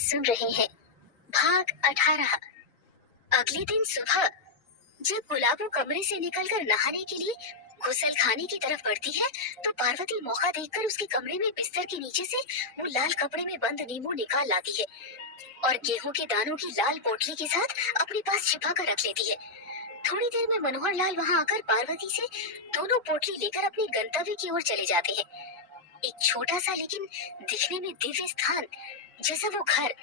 सुन रहे हैं भाग 18। अगले दिन सुबह जब गुलाबो कमरे से निकलकर नहाने के लिए गुसलखाने की तरफ बढ़ती है तो पार्वती मौका देखकर उसके कमरे में बिस्तर के नीचे से वो लाल कपड़े में बंद नींबू निकाल लाती है और गेहूं के दानों की लाल पोटली के साथ अपने पास छिपा कर रख लेती है। थोड़ी देर में मनोहर लाल वहां आकर पार्वती से दोनों पोटली लेकर अपने गंतव्य की ओर चले जाते हैं। एक छोटा सा लेकिन दिखने में दिव्य स्थान जैसा वो घर,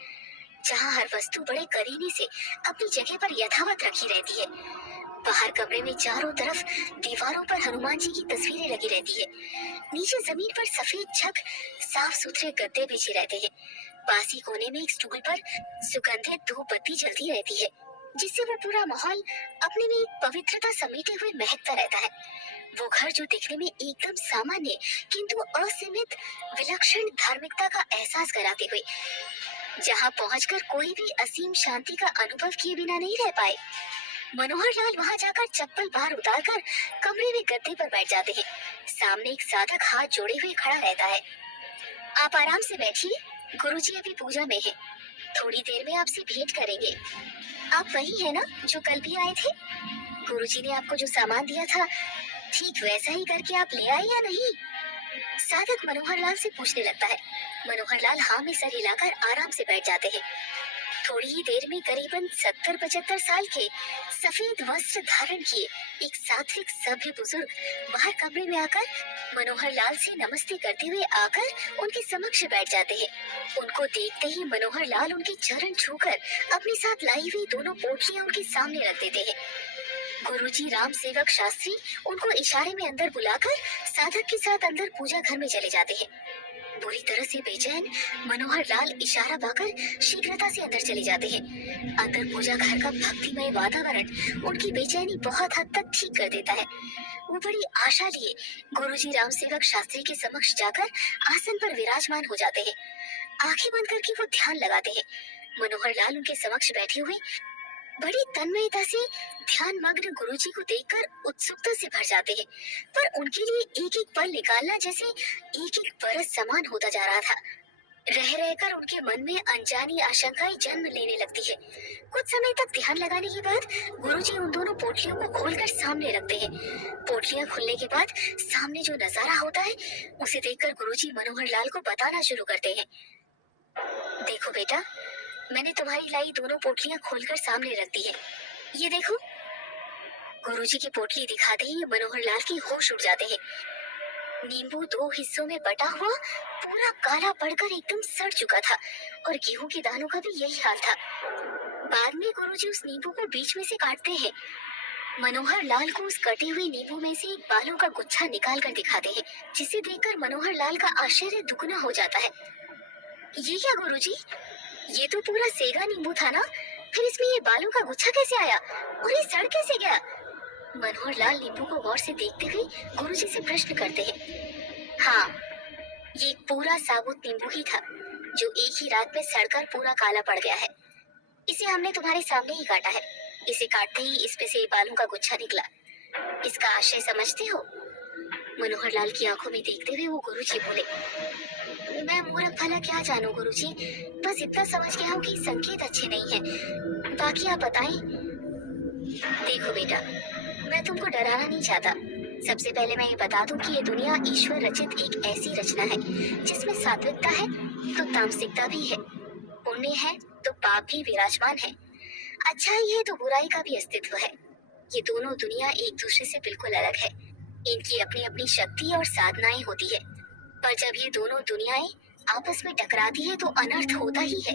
जहाँ हर वस्तु बड़े करीने से अपनी जगह पर यथावत रखी रहती है। बाहर कमरे में चारों तरफ दीवारों पर हनुमान जी की तस्वीरें लगी रहती है। नीचे जमीन पर सफेद छत, साफ सुथरे गद्दे बिछे रहते हैं। पास ही कोने में एक स्टूल पर सुगंधित धूप बत्ती जलती रहती है, जिससे वो पूरा माहौल अपने में एक पवित्रता समेटे हुए महकता रहता है। वो घर जो दिखने में एकदम सामान्य किंतु असीमित विलक्षण धार्मिकता का एहसास कराते हुए, जहाँ पहुंचकर कोई भी असीम शांति का अनुभव किए बिना नहीं रह पाए। मनोहर लाल वहां जाकर चप्पल बाहर उतारकर कमरे में गद्दे पर बैठ जाते हैं। सामने एक साधक हाथ जोड़े हुए खड़ा रहता है। आप आराम से बैठिए, गुरुजी अभी पूजा में है, थोड़ी देर में आपसे भेंट करेंगे। आप वही है ना जो कल भी आए थे? गुरुजी ने आपको जो सामान दिया था ठीक वैसा ही करके आप ले आए या नहीं? साधक मनोहर लाल से पूछने लगता है। मनोहर लाल हाँ में सर हिलाकर आराम से बैठ जाते हैं। थोड़ी ही देर में करीबन 70-75 साल के सफेद वस्त्र धारण किए एक सात्विक सभ्य बुजुर्ग बाहर कमरे में आकर मनोहर लाल से नमस्ते करते हुए आकर उनके समक्ष बैठ जाते हैं। उनको देखते ही मनोहर लाल उनके चरण छूकर अपने साथ लाई हुई दोनों पोटलियां उनके सामने रख देते हैं। गुरुजी राम सेवक शास्त्री उनको इशारे में अंदर बुलाकर साधक के साथ अंदर पूजा घर में चले जाते हैं। बुरी तरह से बेचैन मनोहर लाल इशारा पाकर शीघ्रता से अंदर चले जाते हैं। अंदर पूजा घर का भक्तिमय वातावरण उनकी बेचैनी बहुत हद तक ठीक कर देता है। वो बड़ी आशा लिए गुरुजी राम सेवक शास्त्री के समक्ष जाकर आसन पर विराजमान हो जाते हैं। आंखें बंद करके वो ध्यान लगाते हैं। मनोहर लाल उनके समक्ष बैठे हुए बड़ी तन्मयता से ध्यान मग्न गुरुजी को देखकर उत्सुकता से भर जाते हैं, पर उनके लिए एक एक पल निकालना जैसे एक एक बरस समान होता जा रहा था। रह रहकर उनके मन में अनजानी आशंकाएं जन्म लेने लगती है। कुछ समय तक ध्यान लगाने के बाद गुरुजी उन दोनों पोटलियों को खोलकर सामने रखते हैं। पोटलियां खुलने के बाद सामने जो नजारा होता है उसे देखकर गुरुजी मनोहर लाल को बताना शुरू करते हैं। देखो बेटा, मैंने तुम्हारी लाई दोनों पोटलियां खोलकर सामने रख दी है, ये देखो। गुरुजी की पोटली दिखाते ही मनोहर लाल की होश उड़ जाते हैं। नींबू दो हिस्सों में बटा हुआ पूरा काला पड़कर एकदम सड़ चुका था और गेहूं के दानों का भी यही हाल था। बाद में गुरुजी उस नींबू को बीच में से काटते हैं। मनोहर लाल को उस कटे हुए नींबू में से एक बालों का गुच्छा निकाल कर दिखाते हैं, जिसे देखकर मनोहर लाल का आश्चर्य दुगना हो जाता है। ये क्या गुरुजी, ये तो पूरा सेगा नींबू था ना, फिर इसमें ये बालों का गुच्छा कैसे आया और ये सड़ कैसे गया? मनोहर लाल नींबू को गौर से देखते हुए गुरुजी से प्रश्न करते हैं। हाँ, ये पूरा साबुत नींबू ही था जो एक ही रात में सड़कर पूरा काला पड़ गया है। इसे हमने तुम्हारे सामने ही काटा है। इसे काटते ही इसमें से बालों का गुच्छा निकला। इसका आशय समझते हो? मनोहर लाल की आंखों में देखते हुए वो गुरुजी बोले। मैं मूर्ख भला क्या जानूं गुरुजी, बस इतना समझ गया हूँ कि संकेत अच्छे नहीं हैं। बाकी आप बताएं। देखो बेटा, मैं तुमको डराना नहीं चाहता। सबसे पहले मैं ये बता दूं कि ये दुनिया ईश्वर रचित एक ऐसी रचना है जिसमें सात्विकता है तो तामसिकता भी है, पुण्य है तो पाप भी विराजमान है, अच्छाई है तो बुराई का भी अस्तित्व है। ये दोनों दुनिया एक दूसरे से बिल्कुल अलग है। इनकी अपनी अपनी शक्ति और साधनाएं होती है, पर जब ये दोनों दुनियाएं आपस में टकराती है तो अनर्थ होता ही है,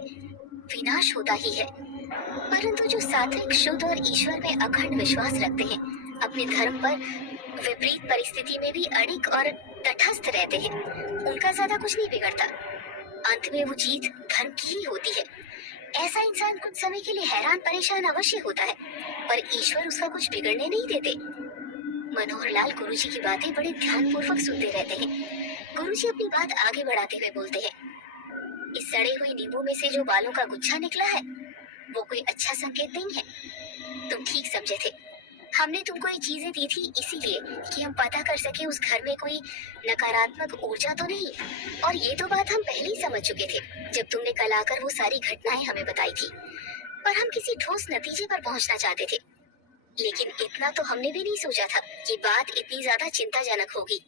विनाश होता ही है। परंतु जो सात्विक, शुद्ध और ईश्वर में अखंड विश्वास रखते हैं, अपने धर्म पर विपरीत परिस्थिति में भी अड़िग और तटस्थ रहते हैं, उनका ज्यादा कुछ नहीं बिगड़ता। अंत में वो जीत धर्म की ही होती है। ऐसा इंसान कुछ समय के लिए हैरान परेशान अवश्य होता है, पर ईश्वर उसका कुछ बिगड़ने नहीं देते। मनोहर लाल गुरुजी की बातें बड़े ध्यानपूर्वक सुनते रहते हैं। गुरुजी अपनी बात आगे बढ़ाते हुए बोलते हैं। इस सड़े हुए नींबू में से जो बालों का गुच्छा निकला है वो कोई अच्छा संकेत नहीं है। तुम ठीक समझे थे। हमने तुमको ये चीजें दी थी इसीलिए कि हम पता कर सके उस घर में कोई नकारात्मक ऊर्जा तो नहीं। और ये तो बात हम पहले ही समझ चुके थे जब तुमने कल आकर वो सारी घटनाएं हमें बताई थी। पर हम किसी ठोस नतीजे पर पहुंचना चाहते थे। लेकिन इतना तो हमने भी नहीं सोचा था कि बात इतनी ज्यादा चिंताजनक होगी।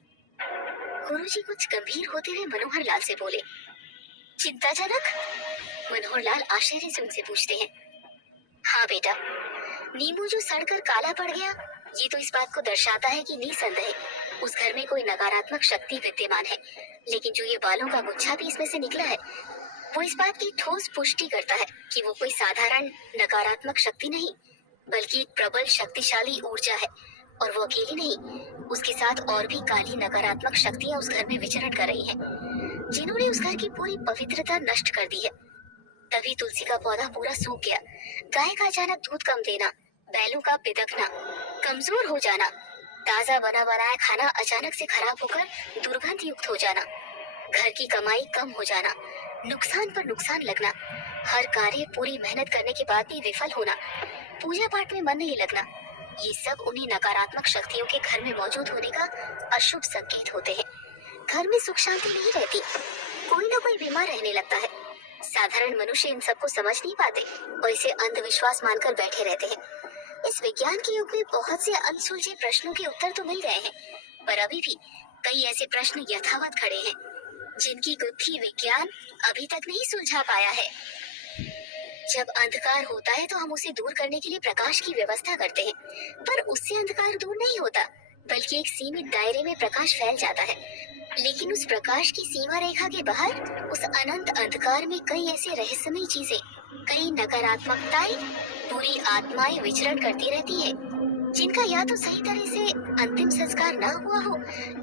गुरुजी कुछ गंभीर होते हुए मनोहर लाल से बोले। चिंताजनक? मनोहर लाल आश्चर्य से उनसे पूछते हैं। हाँ बेटा, नींबू जो सड़कर काला पड़ गया, ये तो इस बात को दर्शाता है कि निसंदेह उस घर में कोई नकारात्मक शक्ति विद्यमान है। लेकिन जो ये बालों का गुच्छा भी इसमें से निकला है, वो इस बात की ठोस पुष्टि करता है कि वो कोई साधारण नकारात्मक शक्ति नहीं, बल्कि एक प्रबल शक्तिशाली ऊर्जा है। और वो अकेली नहीं, उसके साथ और भी काली नकारात्मक शक्तियां उस घर में विचरण कर रही हैं, जिन्होंने उस घर की पूरी पवित्रता नष्ट कर दी है। तभी तुलसी का पौधा पूरा सूख गया, गाय का अचानक दूध कम देना, बैलों का बिदकना, कमजोर हो जाना, ताजा बना बनाया खाना अचानक से खराब होकर दुर्गंध युक्त हो जाना, घर की कमाई कम हो जाना, नुकसान पर नुकसान लगना, हर कार्य पूरी मेहनत करने के बाद भी विफल होना, पूजा पाठ में मन नहीं लगना, ये सब उन्हीं नकारात्मक शक्तियों के घर में मौजूद होने का अशुभ संकेत होते हैं। घर में सुख शांति नहीं रहती, कोई ना कोई बीमार रहने लगता है। साधारण मनुष्य इन सबको समझ नहीं पाते और इसे अंधविश्वास मानकर बैठे रहते हैं। इस विज्ञान के युग में बहुत से अनसुलझे प्रश्नों के उत्तर तो मिल गए हैं, पर अभी भी कई ऐसे प्रश्न यथावत खड़े हैं जिनकी गुत्थी विज्ञान अभी तक नहीं सुलझा पाया है। जब अंधकार होता है तो हम उसे दूर करने के लिए प्रकाश की व्यवस्था करते हैं, पर उससे अंधकार दूर नहीं होता, बल्कि एक सीमित दायरे में प्रकाश फैल जाता है। लेकिन उस प्रकाश की सीमा रेखा के बाहर, उस अनंत अंधकार में कई ऐसे रहस्यमयी चीजें, कई नकारात्मकताएं, बुरी आत्माएं विचरण करती रहती है, जिनका या तो सही तरह से अंतिम संस्कार ना हुआ हो,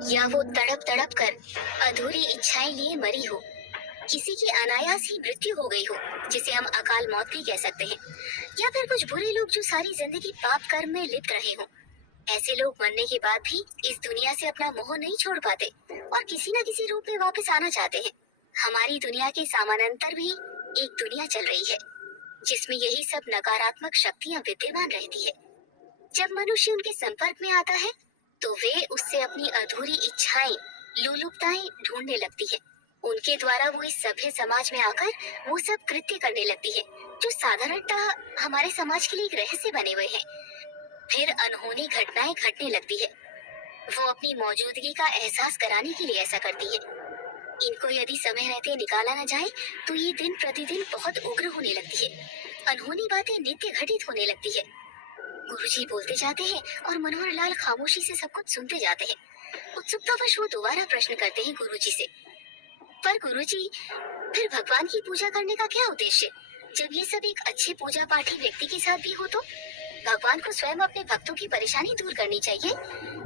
या वो तड़प तड़प कर अधूरी इच्छाएं लिए मरी हो। किसी की अनायास ही मृत्यु हो गई हो, जिसे हम अकाल मौत भी कह सकते हैं, या फिर कुछ बुरे लोग जो सारी जिंदगी पाप कर्म में लिप्त रहे हों। ऐसे लोग मरने के बाद भी इस दुनिया से अपना मोह नहीं छोड़ पाते और किसी न किसी रूप में वापस आना चाहते हैं। हमारी दुनिया के समानांतर भी एक दुनिया चल रही है, जिसमें यही सब नकारात्मक शक्तियां विद्यमान रहती है। जब मनुष्य उनके संपर्क में आता है, तो वे उससे अपनी अधूरी इच्छाएं, लुलुपताएं ढूंढने लगती है। उनके द्वारा वो इस सभ्य समाज में आकर वो सब कृत्य करने लगती है, जो साधारणतः हमारे समाज के लिए एक रहस्य बने हुए हैं। फिर अनहोनी घटनाएं घटने लगती है। वो अपनी मौजूदगी का एहसास कराने के लिए ऐसा करती है। इनको यदि समय रहते निकाला न जाए तो ये दिन प्रतिदिन बहुत उग्र होने लगती है। अनहोनी बातें नित्य घटित होने लगती है। गुरुजी बोलते जाते हैं और मनोहर लाल खामोशी से सब कुछ सुनते जाते हैं। उत्सुकतावश वो दोबारा प्रश्न करते हैं गुरुजी से। पर गुरुजी, फिर भगवान की पूजा करने का क्या उद्देश्य? जब ये सब एक अच्छे पूजा पाठी व्यक्ति के साथ भी हो तो भगवान को स्वयं अपने भक्तों की परेशानी दूर करनी चाहिए।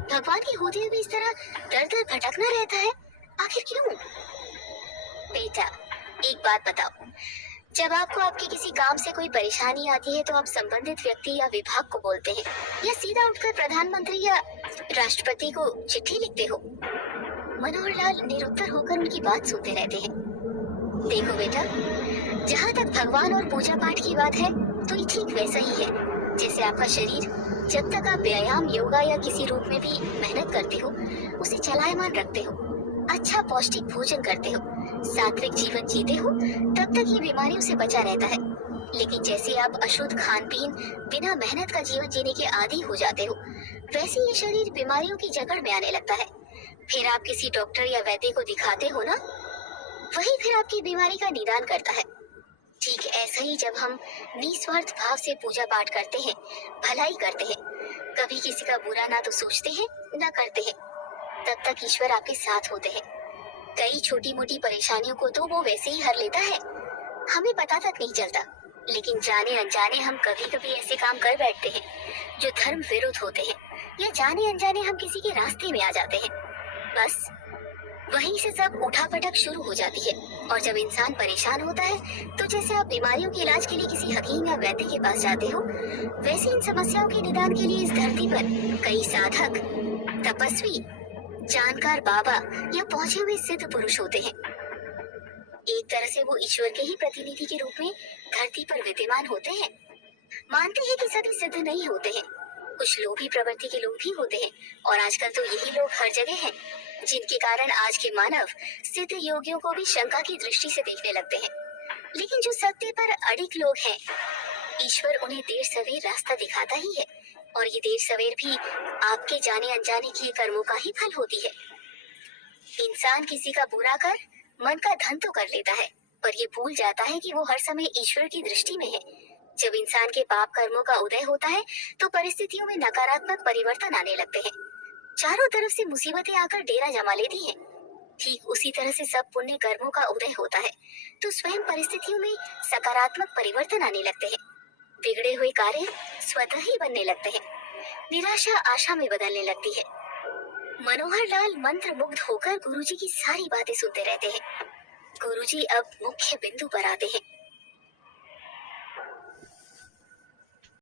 भगवान के होते हुए भी इस तरह दर दर भटकना रहता है, आखिर क्यों? बेटा, एक बात बताओ, जब आपको आपके किसी काम से कोई परेशानी आती है तो आप संबंधित व्यक्ति या विभाग को बोलते हैं, या सीधा उठकर प्रधानमंत्री या राष्ट्रपति को चिट्ठी लिखते हो? मनोहर लाल निरुत्तर होकर उनकी बात सुनते रहते हैं। देखो बेटा, जहाँ तक भगवान और पूजा पाठ की बात है तो ये ठीक वैसा ही है जैसे आपका शरीर। जब तक आप व्यायाम, योगा या किसी रूप में भी मेहनत करते हो, उसे चलायमान रखते हो, अच्छा पौष्टिक भोजन करते हो, सात्विक जीवन जीते हो, तब तक ये बीमारियों से बचा रहता है। लेकिन जैसे आप अशुद्ध खान पीन, बिना मेहनत का जीवन जीने के आदी हो जाते हो, वैसे ये शरीर बीमारियों की जकड़ में आने लगता है। फिर आप किसी डॉक्टर या वैद्य को दिखाते हो ना, वही फिर आपकी बीमारी का निदान करता है। ठीक ऐसा ही जब हम निस्वार्थ भाव से पूजा पाठ करते हैं, भलाई करते हैं, कभी किसी का बुरा ना तो सोचते हैं ना करते हैं, तब तक ईश्वर आपके साथ होते हैं। कई छोटी मोटी परेशानियों को तो वो वैसे ही हर लेता है, हमें पता तक नहीं चलता। लेकिन जाने अनजाने हम कभी कभी ऐसे काम कर बैठते हैं जो धर्म विरुद्ध होते हैं, या जाने अनजाने हम किसी के रास्ते में आ जाते हैं। बस वहीं से सब उठापटक शुरू हो जाती है। और जब इंसान परेशान होता है तो जैसे आप बीमारियों के इलाज के लिए किसी हकीम या वैद्य के पास जाते हो, वैसे इन समस्याओं के निदान के लिए इस धरती पर कई साधक, तपस्वी, जानकार बाबा या पहुंचे हुए सिद्ध पुरुष होते हैं। एक तरह से वो ईश्वर के ही प्रतिनिधि के रूप में धरती पर विद्यमान होते हैं। मानते हैं कि सभी सिद्ध नहीं होते हैं, कुछ लोभी प्रवृत्ति के लोग भी होते हैं, और आजकल तो यही लोग हर जगह हैं, जिनके कारण आज के मानव सिद्ध योगियों को भी शंका की दृष्टि से देखने लगते हैं। लेकिन जो सत्य पर अडिग लोग हैं, ईश्वर उन्हें देर सवेर रास्ता दिखाता ही है, और ये देर सवेर भी आपके जाने अनजाने किए कर्मों का ही फल होती है। इंसान किसी का बुरा कर मन का धन तो कर लेता है, पर ये भूल जाता है कि वो हर समय ईश्वर की दृष्टि में है। जब इंसान के पाप कर्मों का उदय होता है तो परिस्थितियों में नकारात्मक परिवर्तन आने लगते हैं। चारों तरफ से मुसीबतें आकर डेरा जमा लेती हैं। ठीक उसी तरह से सब पुण्य कर्मों का उदय होता है तो स्वयं परिस्थितियों में सकारात्मक परिवर्तन आने लगते हैं। बिगड़े हुए कार्य स्वतः ही बनने लगते हैं। निराशा आशा में बदलने लगती है। मनोहर लाल मंत्र मुग्ध होकर गुरुजी की सारी बातें सुनते रहते हैं। गुरुजी अब मुख्य बिंदु पर आते हैं।